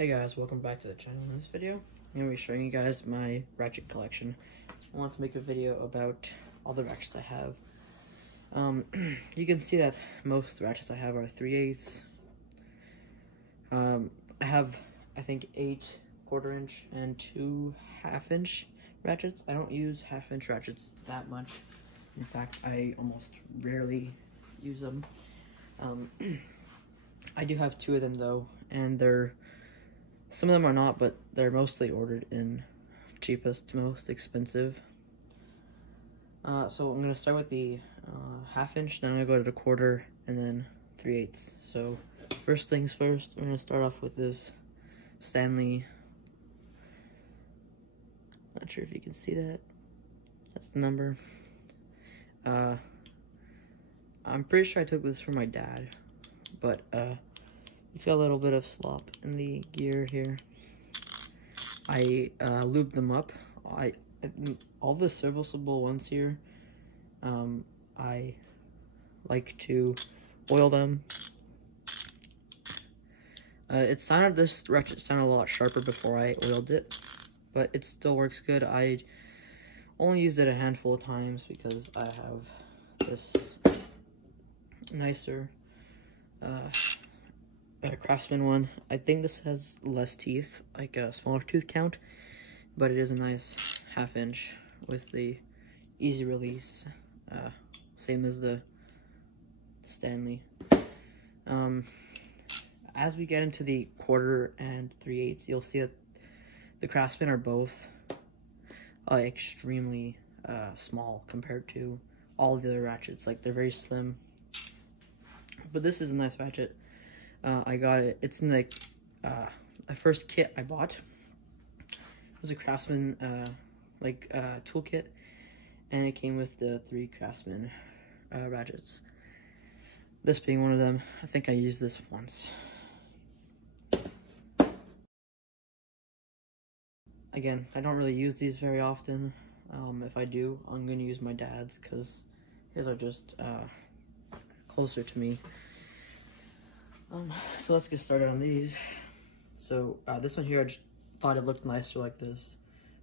Hey guys, welcome back to the channel. In this video, I'm going to be showing you guys my ratchet collection. I want to make a video about all the ratchets I have. You can see that most ratchets I have are 3/8. I have, I think, 8 1/4" and 2 1/2" ratchets. I don't use 1/2" ratchets that much. In fact, I almost rarely use them. I do have 2 of them though, and some of them are not, but they're mostly ordered in cheapest to most expensive. So I'm going to start with the 1/2", then I'm going to go to the 1/4", and then 3/8. So first things first, I'm going to start off with this Stanley. Not sure if you can see that. That's the number. I'm pretty sure I took this from my dad, but it's got a little bit of slop in the gear here. I lubed them up. All the serviceable ones here, I like to oil them. This ratchet sounded a lot sharper before I oiled it, but it still works good. I only used it a handful of times because I have this nicer Craftsman one. I think this has less teeth, like a smaller tooth count, but it is a nice 1/2" with the easy release, same as the Stanley. As we get into the 1/4 and 3/8, you'll see that the Craftsman are both extremely small compared to all the other ratchets. Like, they're very slim, but this is a nice ratchet. I got it. It's in the first kit I bought. It was a Craftsman toolkit, and it came with the 3 Craftsman ratchets. This being one of them. I think I used this once. Again, I don't really use these very often. If I do, I'm going to use my dad's because his are just closer to me. So let's get started on these. So this one here, I just thought it looked nicer like this,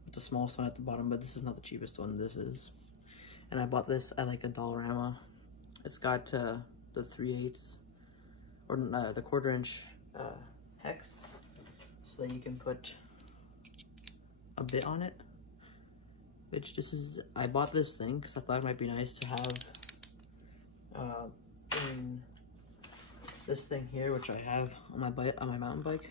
with the smallest one at the bottom, but this is not the cheapest one. This is, and I bought this at like a Dollarama. It's got the 3/8 or the 1/4" hex, so that you can put a bit on it. Which I bought this thing because I thought it might be nice to have in this thing here, which I have on my mountain bike.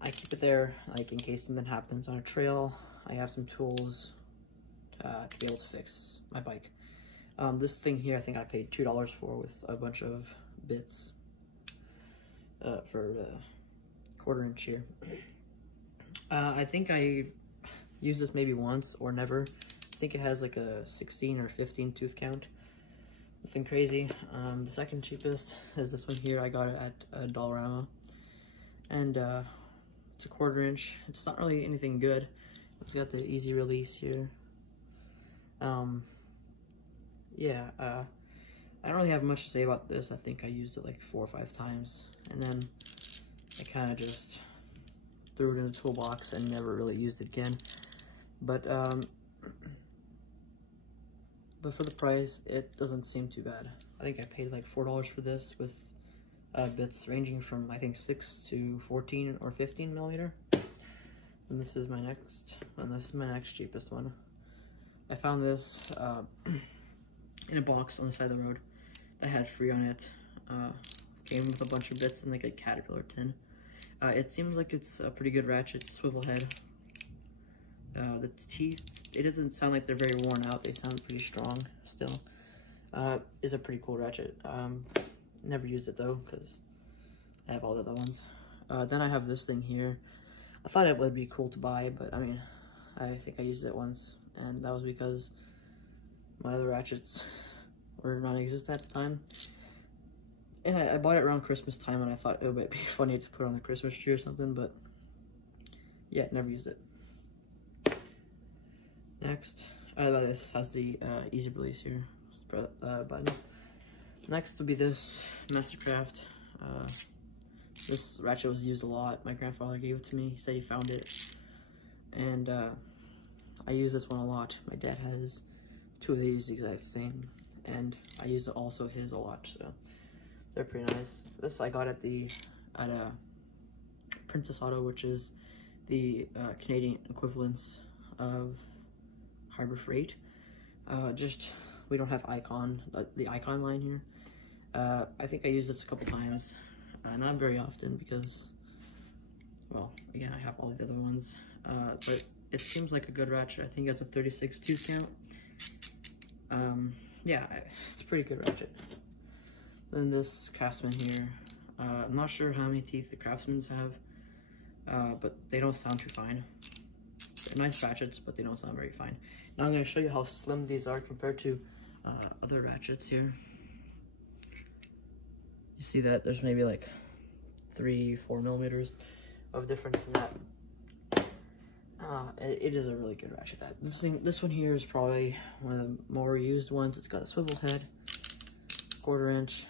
I keep it there, like, in case something happens on a trail. I have some tools to be able to fix my bike. This thing here, I think I paid $2 for, with a bunch of bits for the 1/4" here. I think I used this maybe once or never. I think it has like a 16 or 15 tooth count. Nothing crazy. The second cheapest is this one here. I got it at Dollarama, and it's a 1/4". It's not really anything good. It's got the easy release here. Yeah, I don't really have much to say about this. I think I used it like 4 or 5 times, and then I kind of just threw it in a toolbox and never really used it again. But for the price, it doesn't seem too bad. I think I paid like $4 for this, with bits ranging from, I think, 6 to 14 or 15 millimeter. And this is my next cheapest one. I found this in a box on the side of the road that had free on it. Came with a bunch of bits in like a Caterpillar tin. It seems like it's a pretty good ratchet. Swivel head. The teeth, it doesn't sound like they're very worn out. They sound pretty strong still. Is a pretty cool ratchet. Never used it though, because I have all the other ones. Then I have this thing here. I thought it would be cool to buy, but I mean, I think I used it once, and that was because my other ratchets were non-existent at the time. And I bought it around Christmas time, and I thought it would be funny to put on the Christmas tree or something, but yeah, never used it. Next, this has the easy release here, button. Next will be this Mastercraft This ratchet was used a lot. My grandfather gave it to me. He said he found it. And I use this one a lot. My dad has two of these exact same. And I use also his a lot, so they're pretty nice. This I got at Princess Auto, which is the Canadian equivalence of Harbor Freight. We don't have the Icon line here. I think I used this a couple times, not very often because, well, again, I have all the other ones, but it seems like a good ratchet. I think it's a 36 tooth count. Yeah, it's a pretty good ratchet. Then this Craftsman here, I'm not sure how many teeth the Craftsmans have, but they don't sound too fine. They're nice ratchets, but they don't sound very fine. Now I'm going to show you how slim these are compared to other ratchets here. You see that there's maybe like 3-4 millimeters of difference in that. It is a really good ratchet. This one here is probably one of the more used ones. It's got a swivel head, 1/4 inch,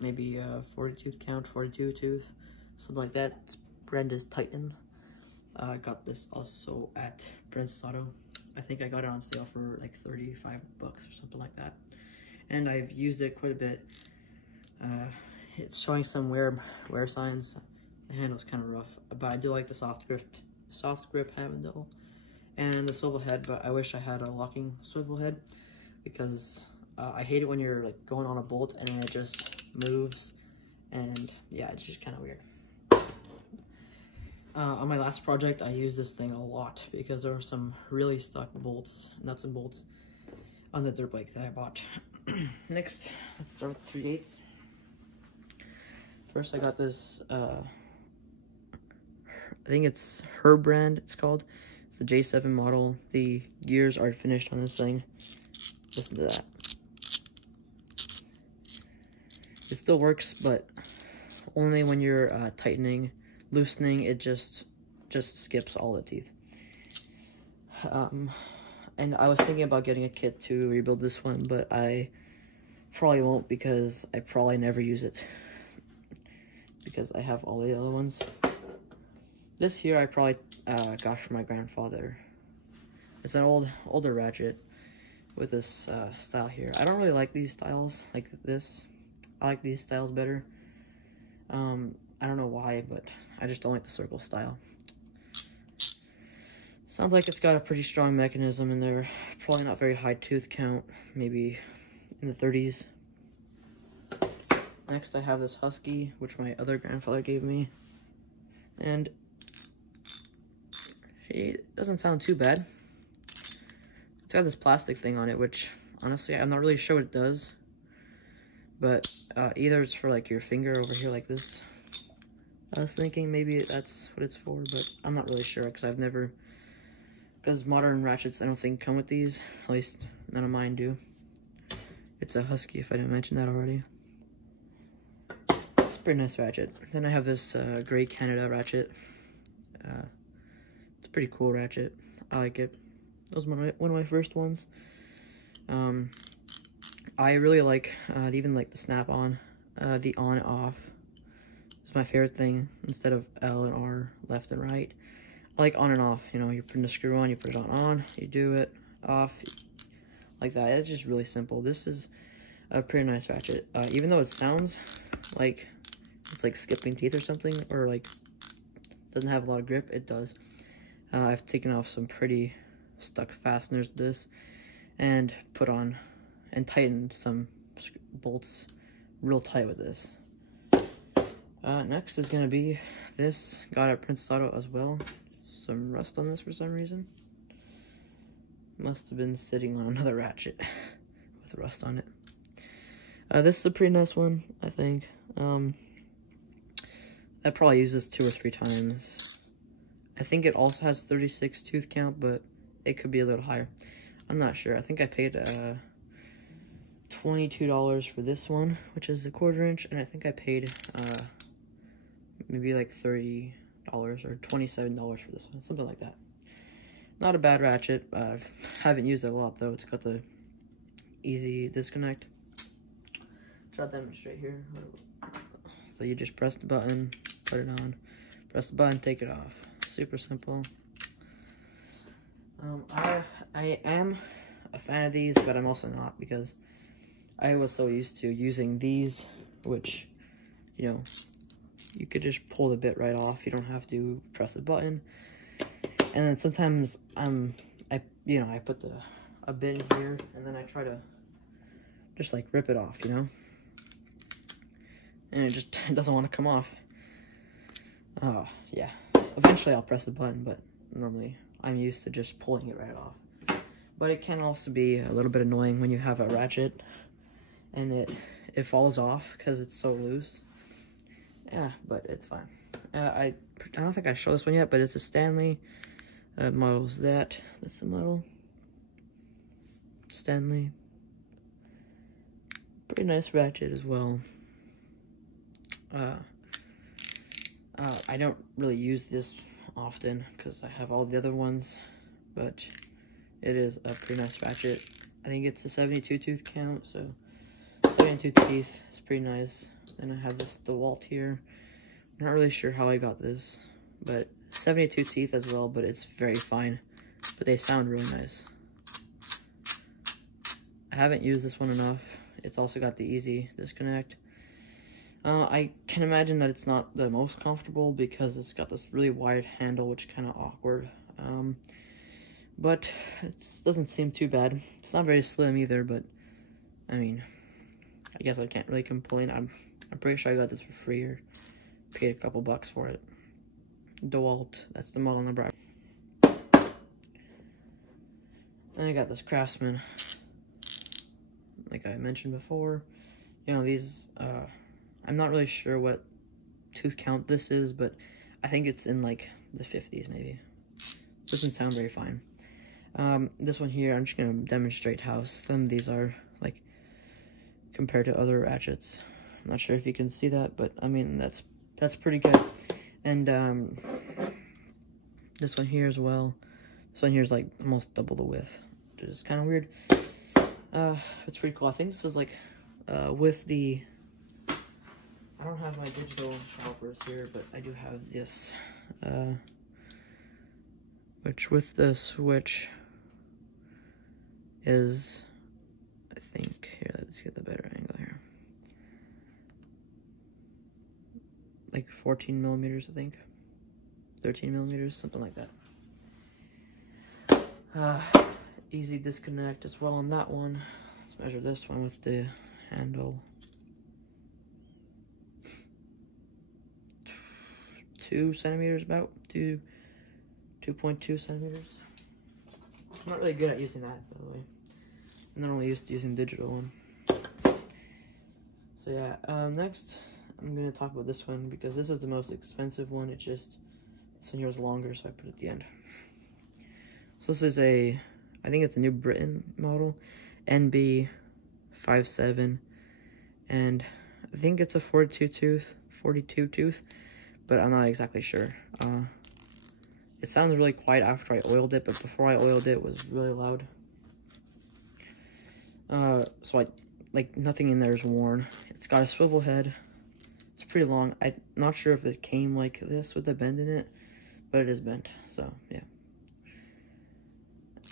maybe 42 count, 42 tooth, something like that. Brand is Titan. I got this also at Princess Auto. I think I got it on sale for like 35 bucks or something like that. And I've used it quite a bit. It's showing some wear signs. The handle's kind of rough, but I do like the soft grip handle and the swivel head. But I wish I had a locking swivel head because I hate it when you're like going on a bolt and then it just moves, and yeah, it's just kind of weird. On my last project, I used this thing a lot because there were some really stuck nuts and bolts on the dirt bike that I bought. Next, let's start with 3/8. First, I got this, I think it's her brand, it's called. It's the J7 model. The gears are finished on this thing. Listen to that. It still works, but only when you're tightening. Loosening, it just skips all the teeth. And I was thinking about getting a kit to rebuild this one, but I probably won't because I probably never use it because I have all the other ones. This here I probably got from my grandfather. It's an older ratchet with this style here. I don't really like these styles like this. I like these styles better. I don't know why, but I just don't like the circle style. Sounds like it's got a pretty strong mechanism in there. Probably not very high tooth count, maybe in the 30s. Next, I have this Husky, which my other grandfather gave me. And it doesn't sound too bad. It's got this plastic thing on it, which honestly, I'm not really sure what it does. But either it's for like your finger over here like this. I was thinking maybe that's what it's for, but I'm not really sure because modern ratchets I don't think come with these. At least none of mine do. It's a Husky if I didn't mention that already. It's a pretty nice ratchet. Then I have this gray Canada ratchet. It's a pretty cool ratchet. I like it. That was one of my first ones. I really like even like the snap-on, the on-off. My favorite thing instead of L and R, left and right. I like on and off, you know, you're putting the screw on, you put it on, you do it, off, like that. It's just really simple. This is a pretty nice ratchet. Even though it sounds like it's like skipping teeth or something, or like doesn't have a lot of grip, it does. I've taken off some pretty stuck fasteners with this and put on and tightened some bolts real tight with this. Next is going to be this. Got at Princess Auto as well. Some rust on this for some reason. Must have been sitting on another ratchet with rust on it. This is a pretty nice one, I think. I probably used this 2 or 3 times. I think it also has 36 tooth count, but it could be a little higher. I'm not sure. I think I paid $22 for this one, which is a 1/4 inch, and I think I paid maybe like $30 or $27 for this one, something like that. Not a bad ratchet. I haven't used it a lot though. It's got the easy disconnect. Try to demonstrate here. So you just press the button, put it on, press the button, take it off. Super simple. I am a fan of these, but I'm also not, because I was so used to using these, which, you know, you could just pull the bit right off. You don't have to press the button. And then sometimes I put a bit in here, and then I try to just like rip it off, you know, and it doesn't want to come off. Oh yeah, eventually I'll press the button, but normally I'm used to just pulling it right off. But it can also be a little bit annoying when you have a ratchet and it falls off because it's so loose. Yeah, but it's fine. I don't think I showed this one yet, but it's a Stanley. Model's that's the model. Stanley. Pretty nice ratchet as well. I don't really use this often because I have all the other ones, but it is a pretty nice ratchet. I think it's a 72 tooth count, so 72 teeth is pretty nice. Then I have this DeWalt here. I'm not really sure how I got this, but 72 teeth as well, but it's very fine. But they sound really nice. I haven't used this one enough. It's also got the easy disconnect. I can imagine that it's not the most comfortable because it's got this really wide handle, which is kind of awkward. But it doesn't seem too bad. It's not very slim either, but I mean, I guess I can't really complain. I'm pretty sure I got this for free or paid a couple bucks for it. DeWalt, that's the model number. Then I got this Craftsman, like I mentioned before. You know, these, I'm not really sure what tooth count this is, but I think it's in like the 50s maybe. Doesn't sound very fine. This one here, I'm just gonna demonstrate how slim these are, like, compared to other ratchets. I'm not sure if you can see that, but I mean, that's pretty good. And this one here as well. This one here is like almost double the width, which is kind of weird. It's pretty cool. I think this is like with the, I don't have my digital calipers here, but I do have this, which with the switch is, I think, here, let's get the better angle here. Like 14 millimeters, I think. 13 millimeters, something like that. Easy disconnect as well on that one. Let's measure this one with the handle. 2 centimeters, about 2.2 centimeters. I'm not really good at using that, by the way. I'm not only used to using digital one. So yeah, next I'm gonna talk about this one because this is the most expensive one. It's just, this one here is longer, so I put it at the end. So this is I think it's a New Britain model, NB57, and I think it's a 42 tooth, but I'm not exactly sure. It sounds really quiet after I oiled it, but before I oiled it, it was really loud. So like nothing in there is worn. It's got a swivel head. It's pretty long. I'm not sure if it came like this with a bend in it, but it is bent, so yeah.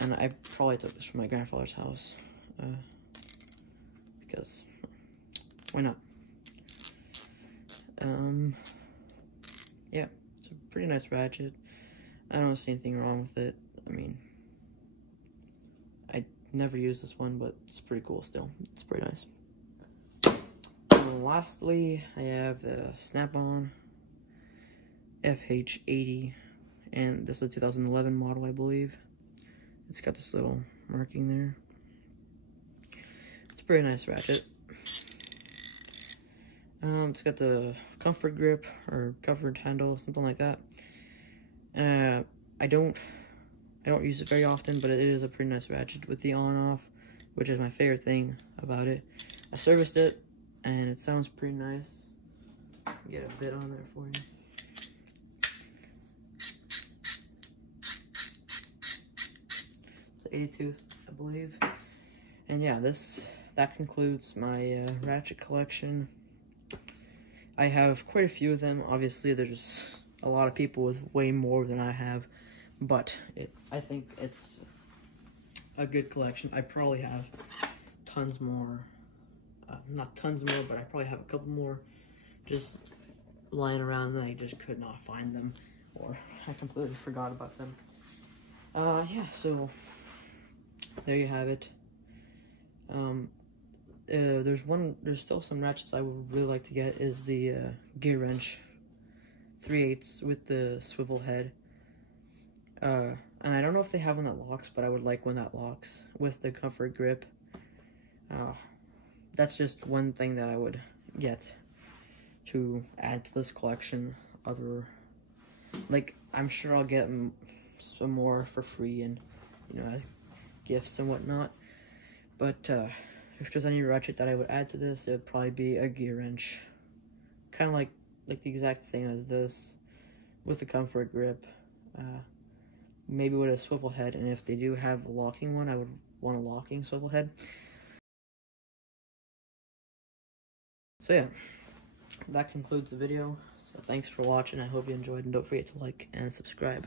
And I probably took this from my grandfather's house, because why not? Yeah, it's a pretty nice ratchet. I don't see anything wrong with it. I mean, I never used this one, but it's pretty cool still. It's pretty nice. And lastly, I have the Snap-on FH80, and this is a 2011 model, I believe. It's got this little marking there. It's a pretty nice ratchet. It's got the comfort grip or covered handle, something like that. I don't use it very often, but it is a pretty nice ratchet with the on-off, which is my favorite thing about it. I serviced it, and it sounds pretty nice. Get a bit on there for you. It's 82, I believe. And yeah, that concludes my ratchet collection. I have quite a few of them. Obviously, there's a lot of people with way more than I have, but I think it's a good collection. I probably have tons more, not tons more, but I probably have a couple more just lying around and I just could not find them, or I completely forgot about them. Yeah, so there you have it. There's still some ratchets I would really like to get, is the gear wrench 3/8 with the swivel head. And I don't know if they have one that locks, but I would like one that locks with the comfort grip. That's just one thing that I would get to add to this collection. Like, I'm sure I'll get some more for free and, you know, as gifts and whatnot. But if there's any ratchet that I would add to this, it would probably be a gear wrench, kind of like the exact same as this, with a comfort grip, maybe with a swivel head. And if they do have a locking one, I would want a locking swivel head. So yeah, that concludes the video. So thanks for watching. I hope you enjoyed, and don't forget to like and subscribe.